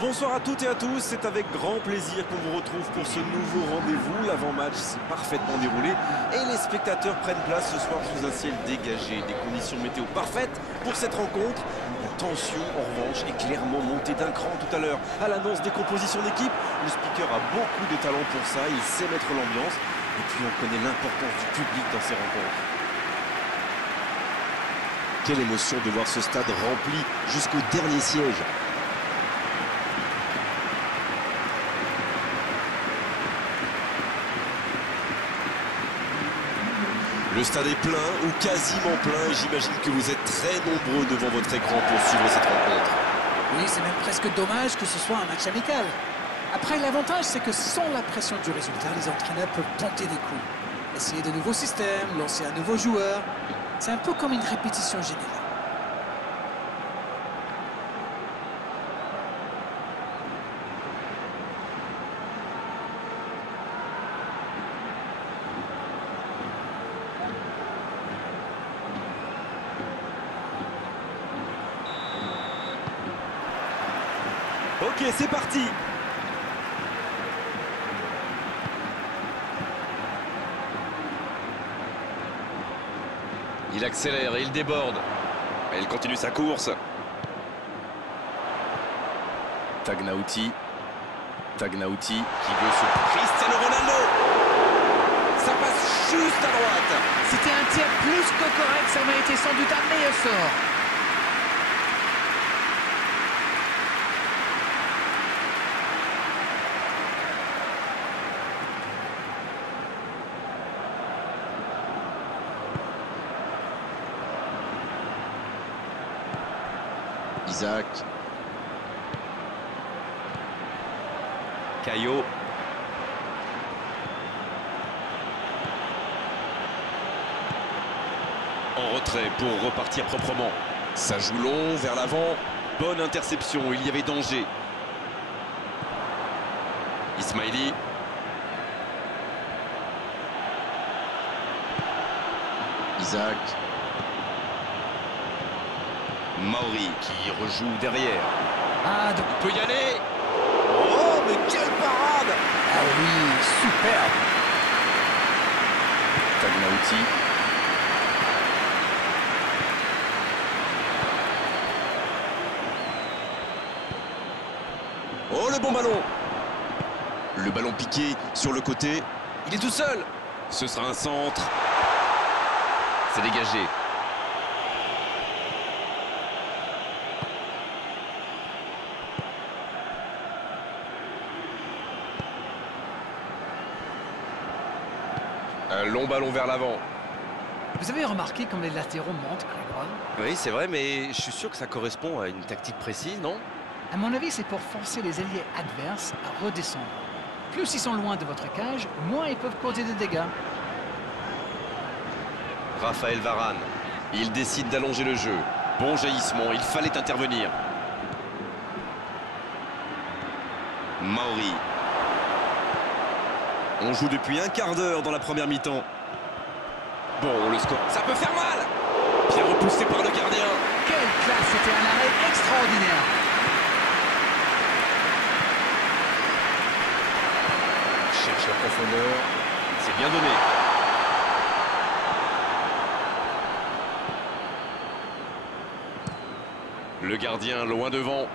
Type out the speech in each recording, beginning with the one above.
Bonsoir à toutes et à tous, c'est avec grand plaisir qu'on vous retrouve pour ce nouveau rendez-vous. L'avant-match s'est parfaitement déroulé et les spectateurs prennent place ce soir sous un ciel dégagé. Des conditions météo parfaites pour cette rencontre. La tension, en revanche, est clairement montée d'un cran tout à l'heure. À l'annonce des compositions d'équipe, le speaker a beaucoup de talent pour ça, il sait mettre l'ambiance. Et puis on connaît l'importance du public dans ces rencontres. Quelle émotion de voir ce stade rempli jusqu'au dernier siège. Le stade est plein ou quasiment plein et j'imagine que vous êtes très nombreux devant votre écran pour suivre cette rencontre. Oui, c'est même presque dommage que ce soit un match amical. Après, l'avantage, c'est que sans la pression du résultat, les entraîneurs peuvent tenter des coups. Essayer de nouveaux systèmes, lancer un nouveau joueur. C'est un peu comme une répétition générale. Ok, c'est parti. Il accélère et il déborde. Et il continue sa course. Tagnauti. Tagnauti qui veut se... Cristiano Ronaldo. Ça passe juste à droite. C'était un tir plus que correct, ça m'a été sans doute un meilleur sort. Isaac. Caillot. En retrait pour repartir proprement. Ça joue long vers l'avant. Bonne interception, il y avait danger. Ismaili. Isaac. Mauri qui rejoue derrière. Ah, donc... Il peut y aller. Oh, mais quelle parade! Ah oui, superbe. Tagnauti. Oh, le bon ballon. Le ballon piqué sur le côté. Il est tout seul. Ce sera un centre. C'est dégagé. Un long ballon vers l'avant. Vous avez remarqué comme les latéraux montent, Grégoire? Oui, c'est vrai, mais je suis sûr que ça correspond à une tactique précise, non? À mon avis, c'est pour forcer les ailiers adverses à redescendre. Plus ils sont loin de votre cage, moins ils peuvent causer de dégâts. Raphaël Varane. Il décide d'allonger le jeu. Bon jaillissement, il fallait intervenir. Mauri. On joue depuis un quart d'heure dans la première mi-temps. Bon, le score, ça peut faire mal. Bien repoussé par le gardien. Quelle classe, c'était un arrêt extraordinaire. Cherche la profondeur. C'est bien donné. Le gardien loin devant.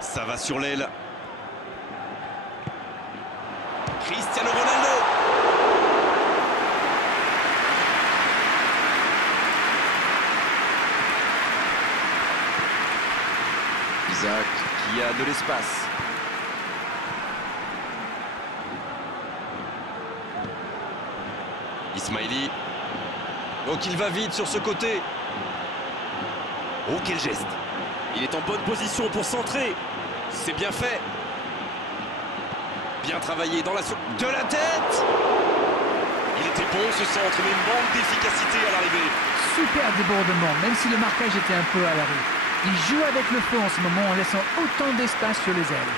Ça va sur l'aile. Cristiano Ronaldo. Isaac qui a de l'espace. Ismaili. Oh, qu'il va vite sur ce côté. Oh, quel geste. Il est en bonne position pour centrer. C'est bien fait. Bien travaillé dans la... De la tête. Il était bon ce centre, mais manque d'efficacité à l'arrivée. Super débordement, même si le marquage était un peu à la rue. Il joue avec le feu en ce moment en laissant autant d'espace sur les ailes.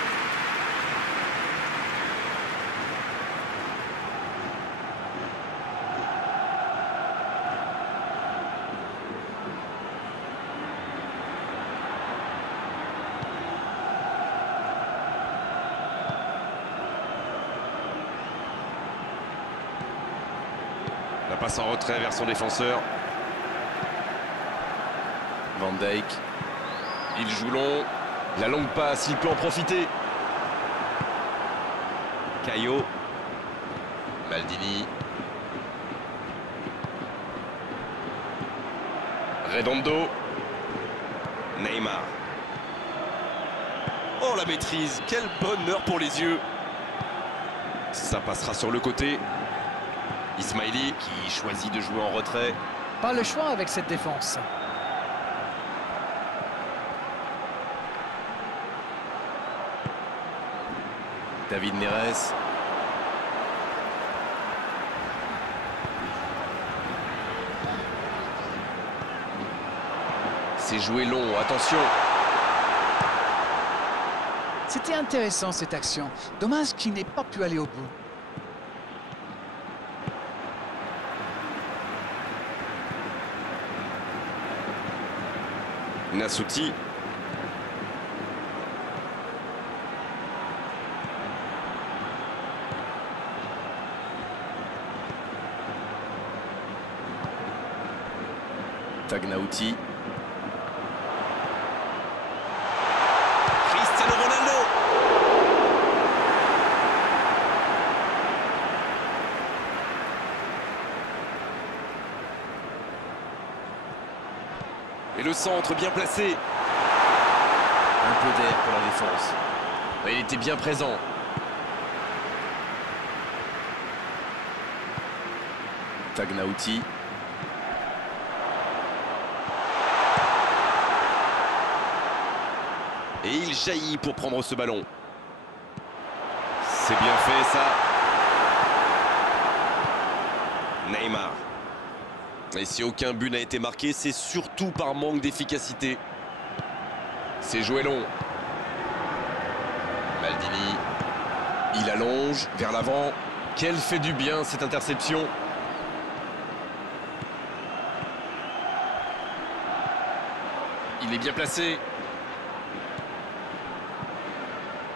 La passe en retrait vers son défenseur. Van Dijk. Il joue long. La longue passe, il peut en profiter. Caio. Maldini. Redondo. Neymar. Oh, la maîtrise, quel bonheur pour les yeux. Ça passera sur le côté. Ismaili qui choisit de jouer en retrait. Pas le choix avec cette défense. David Neres. C'est joué long, attention. C'était intéressant cette action. Dommage qu'il n'ait pas pu aller au bout. Nassuti. Tagnauti. Cristiano Ronaldo. Et le centre bien placé. Un peu d'air pour la défense. Mais il était bien présent. Tagnauti. Et il jaillit pour prendre ce ballon. C'est bien fait ça. Neymar. Et si aucun but n'a été marqué, c'est surtout par manque d'efficacité. C'est joué long. Maldini. Il allonge vers l'avant. Quelle fait du bien cette interception. Il est bien placé.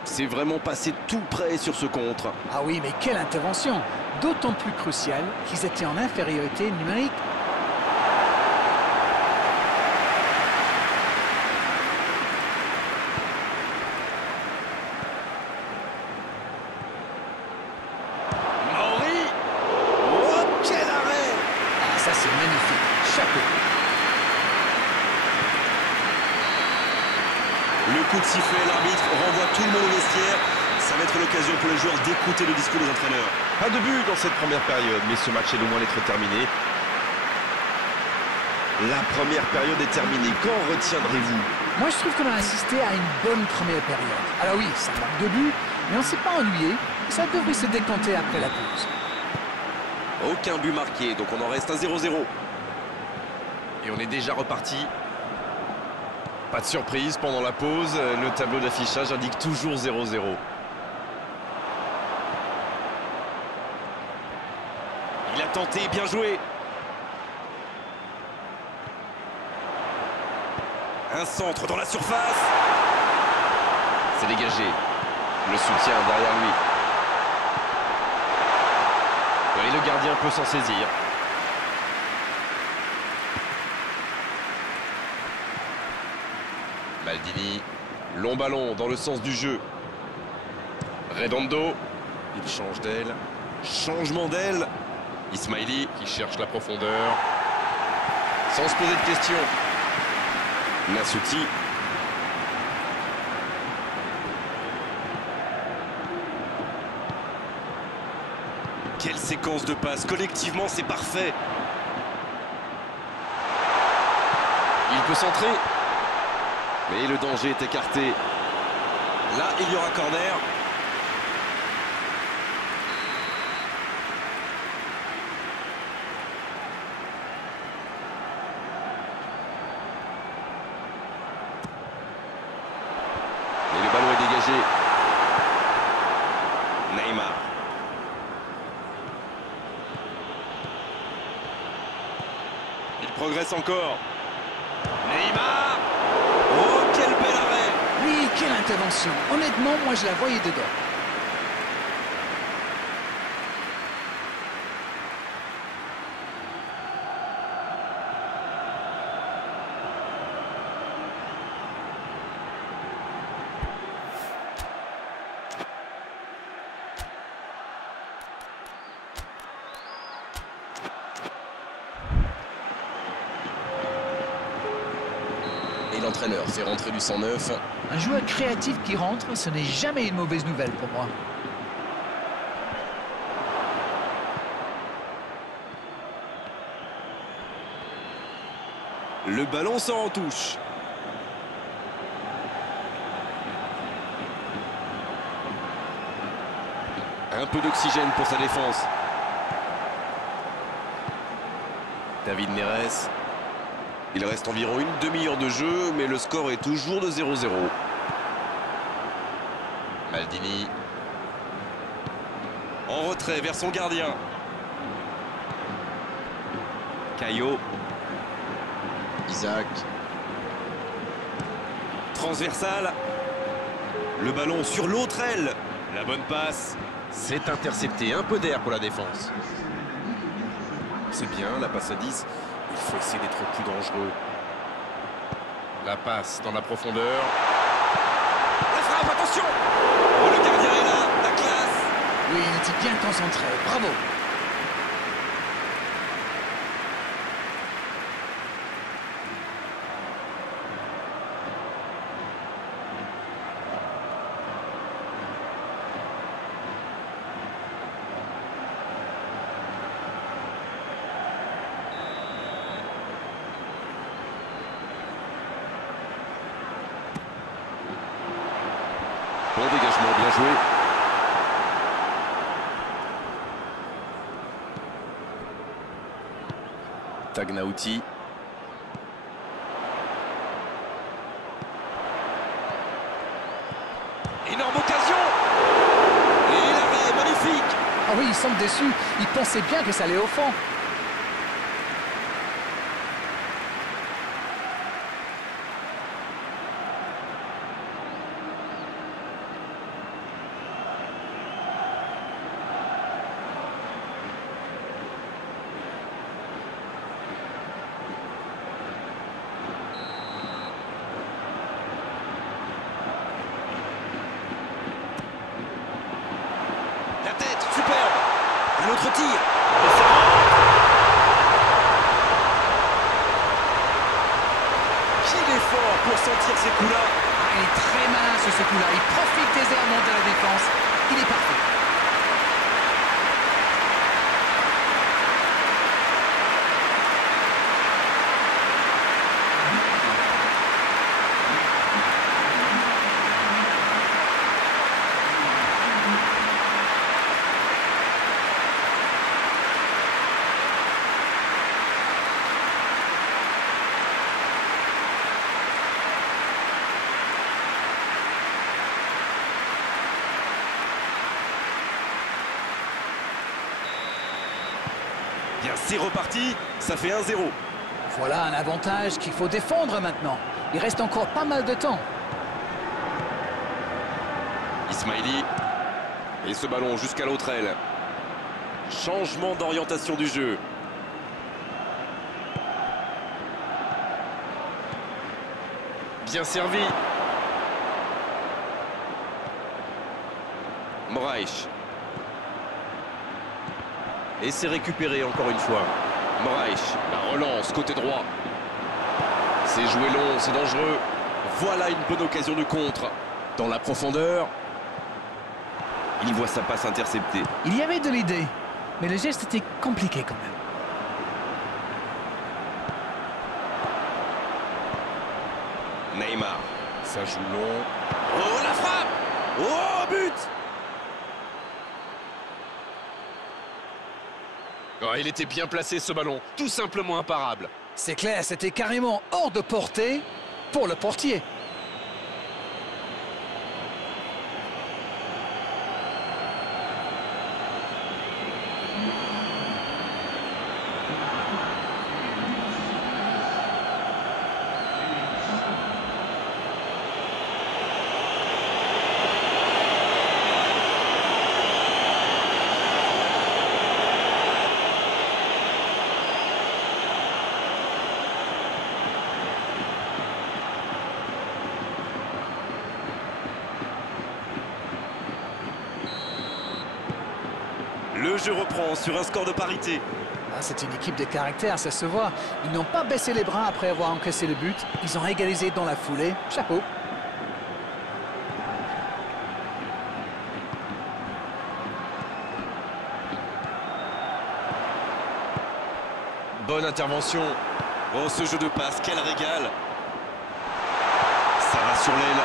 C'est vraiment passé tout près sur ce contre. Ah oui, mais quelle intervention! D'autant plus cruciale qu'ils étaient en infériorité numérique. Mauri. Oh, quel arrêt! Ah, ça c'est magnifique. Chapeau. Le coup de sifflet, l'arbitre renvoie tout le monde au vestiaire. Ça va être l'occasion pour les joueurs d'écouter le discours des entraîneurs. Pas de but dans cette première période, mais ce match est loin d'être terminé. La première période est terminée. Qu'en retiendrez-vous? Moi, je trouve qu'on a assisté à une bonne première période. Alors oui, ça manque de but, mais on ne s'est pas ennuyé. Ça devrait se décanter après la pause. Aucun but marqué, donc on en reste à 0-0. Et on est déjà reparti. Pas de surprise pendant la pause. Le tableau d'affichage indique toujours 0-0. Il a tenté, bien joué. Un centre dans la surface. C'est dégagé. Le soutien derrière lui. Et le gardien peut s'en saisir. Maldini. Long ballon dans le sens du jeu. Redondo. Il change d'aile. Changement d'aile. Ismaili qui cherche la profondeur. Sans se poser de questions. Nassuti. Quelle séquence de passes. Collectivement, c'est parfait. Il peut centrer. Mais le danger est écarté. Là, il y aura corner. Et le ballon est dégagé. Neymar. Il progresse encore. Neymar. Oh, quel bel arrêt! Oui, quelle intervention! Honnêtement, moi je la voyais dedans. l'entraîneur fait rentrer du 109. Un joueur créatif qui rentre, ce n'est jamais une mauvaise nouvelle pour moi. Le ballon sort en touche. Un peu d'oxygène pour sa défense. David Neres. Il reste environ une demi-heure de jeu, mais le score est toujours de 0-0. Maldini. En retrait vers son gardien. Caillot. Isaac. Transversal. Le ballon sur l'autre aile. La bonne passe. C'est intercepté. Un peu d'air pour la défense. C'est bien, la passe à 10. Il faut essayer d'être plus dangereux. La passe dans la profondeur. La frappe, attention! Oh, le gardien est là, la classe! Oui, il était bien concentré. Bravo. Bon dégagement, bien joué. Tagnauti. Énorme occasion. Et l'arrêt, magnifique. Ah oui, il semble déçu. Il pensait bien que ça allait au fond. La tête, superbe. Un autre tir. Qu'il est fort pour sentir ces coups-là. Ah, il est très malin sur ce coup-là. Il profite des errements de la défense. Il est parfait. Bien, c'est reparti. Ça fait 1-0. Voilà un avantage qu'il faut défendre maintenant. Il reste encore pas mal de temps. Ismaili. Et ce ballon jusqu'à l'autre aile. Changement d'orientation du jeu. Bien servi. Moraes. Et c'est récupéré encore une fois. Moraes. La relance côté droit. C'est joué long, c'est dangereux. Voilà une bonne occasion de contre. Dans la profondeur. Il voit sa passe interceptée. Il y avait de l'idée, mais le geste était compliqué quand même. Neymar. Ça joue long. Oh, la frappe! Oh, but! Oh, il était bien placé ce ballon, tout simplement imparable. C'est clair, c'était carrément hors de portée pour le portier. Le jeu reprend sur un score de parité. Ah, c'est une équipe de caractère, ça se voit. Ils n'ont pas baissé les bras après avoir encaissé le but. Ils ont égalisé dans la foulée. Chapeau. Bonne intervention. Oh, ce jeu de passe, quel régal. Ça va sur l'aile.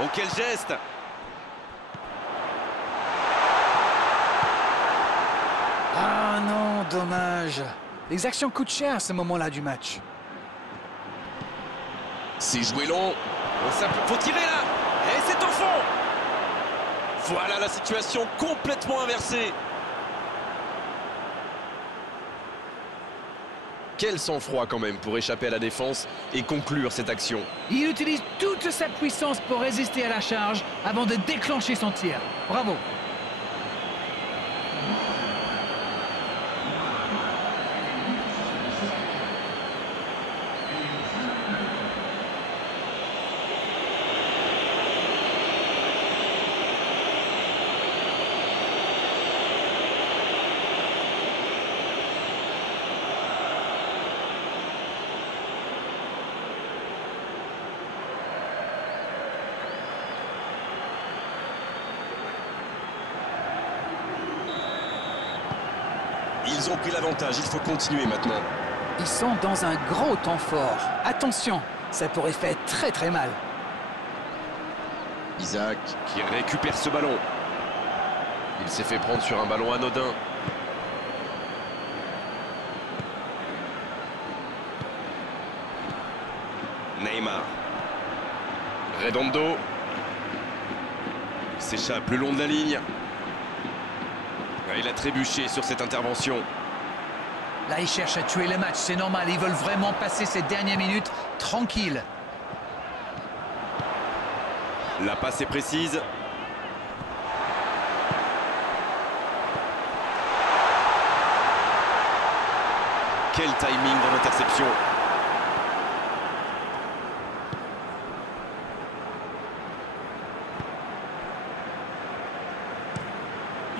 Oh, quel geste. Ah non, dommage. Les actions coûtent cher à ce moment-là du match. C'est joué long. Oh, ça faut tirer là. Et c'est au fond. Voilà la situation complètement inversée. Quel sang-froid quand même pour échapper à la défense et conclure cette action. Il utilise toute sa puissance pour résister à la charge avant de déclencher son tir. Bravo. Ils ont pris l'avantage, il faut continuer maintenant. Ils sont dans un gros temps fort. Attention, ça pourrait faire très très mal. Isaac qui récupère ce ballon. Il s'est fait prendre sur un ballon anodin. Neymar. Redondo. Il s'échappe le long de la ligne. Il a trébuché sur cette intervention. Là, ils cherchent à tuer le match, c'est normal. Ils veulent vraiment passer ces dernières minutes tranquilles. La passe est précise. Quel timing dans l'interception.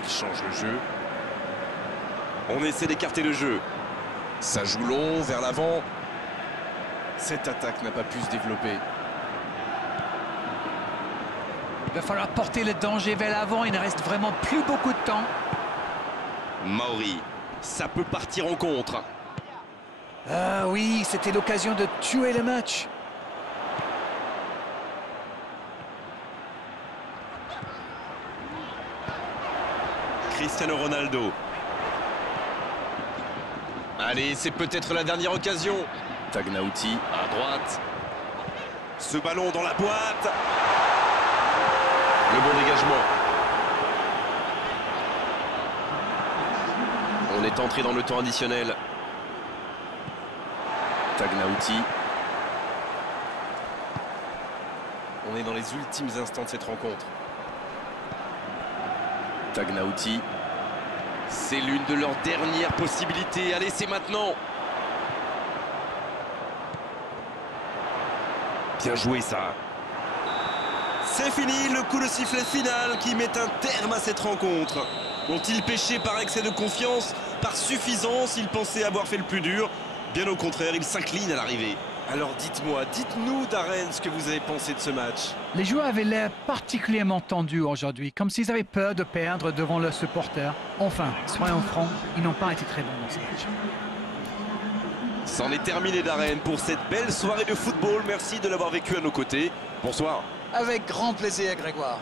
Il change le jeu. On essaie d'écarter le jeu. Ça joue long, vers l'avant. Cette attaque n'a pas pu se développer. Il va falloir porter le danger vers l'avant. Il ne reste vraiment plus beaucoup de temps. Mauri, ça peut partir en contre. Ah oui, c'était l'occasion de tuer le match. Cristiano Ronaldo. Allez, c'est peut-être la dernière occasion. Tagnauti à droite. Ce ballon dans la boîte. Le bon dégagement. On est entré dans le temps additionnel. Tagnauti. On est dans les ultimes instants de cette rencontre. Tagnauti. C'est l'une de leurs dernières possibilités. Allez, c'est maintenant. Bien joué, ça. C'est fini, le coup de sifflet final qui met un terme à cette rencontre. Ont-ils péché par excès de confiance, par suffisance? Ils pensaient avoir fait le plus dur. Bien au contraire, ils s'inclinent à l'arrivée. Alors dites-moi, dites-nous Darren ce que vous avez pensé de ce match. Les joueurs avaient l'air particulièrement tendus aujourd'hui, comme s'ils avaient peur de perdre devant leurs supporters. Enfin, soyons francs, ils n'ont pas été très bons dans ce match. C'en est terminé Darren pour cette belle soirée de football. Merci de l'avoir vécu à nos côtés. Bonsoir. Avec grand plaisir, Grégoire.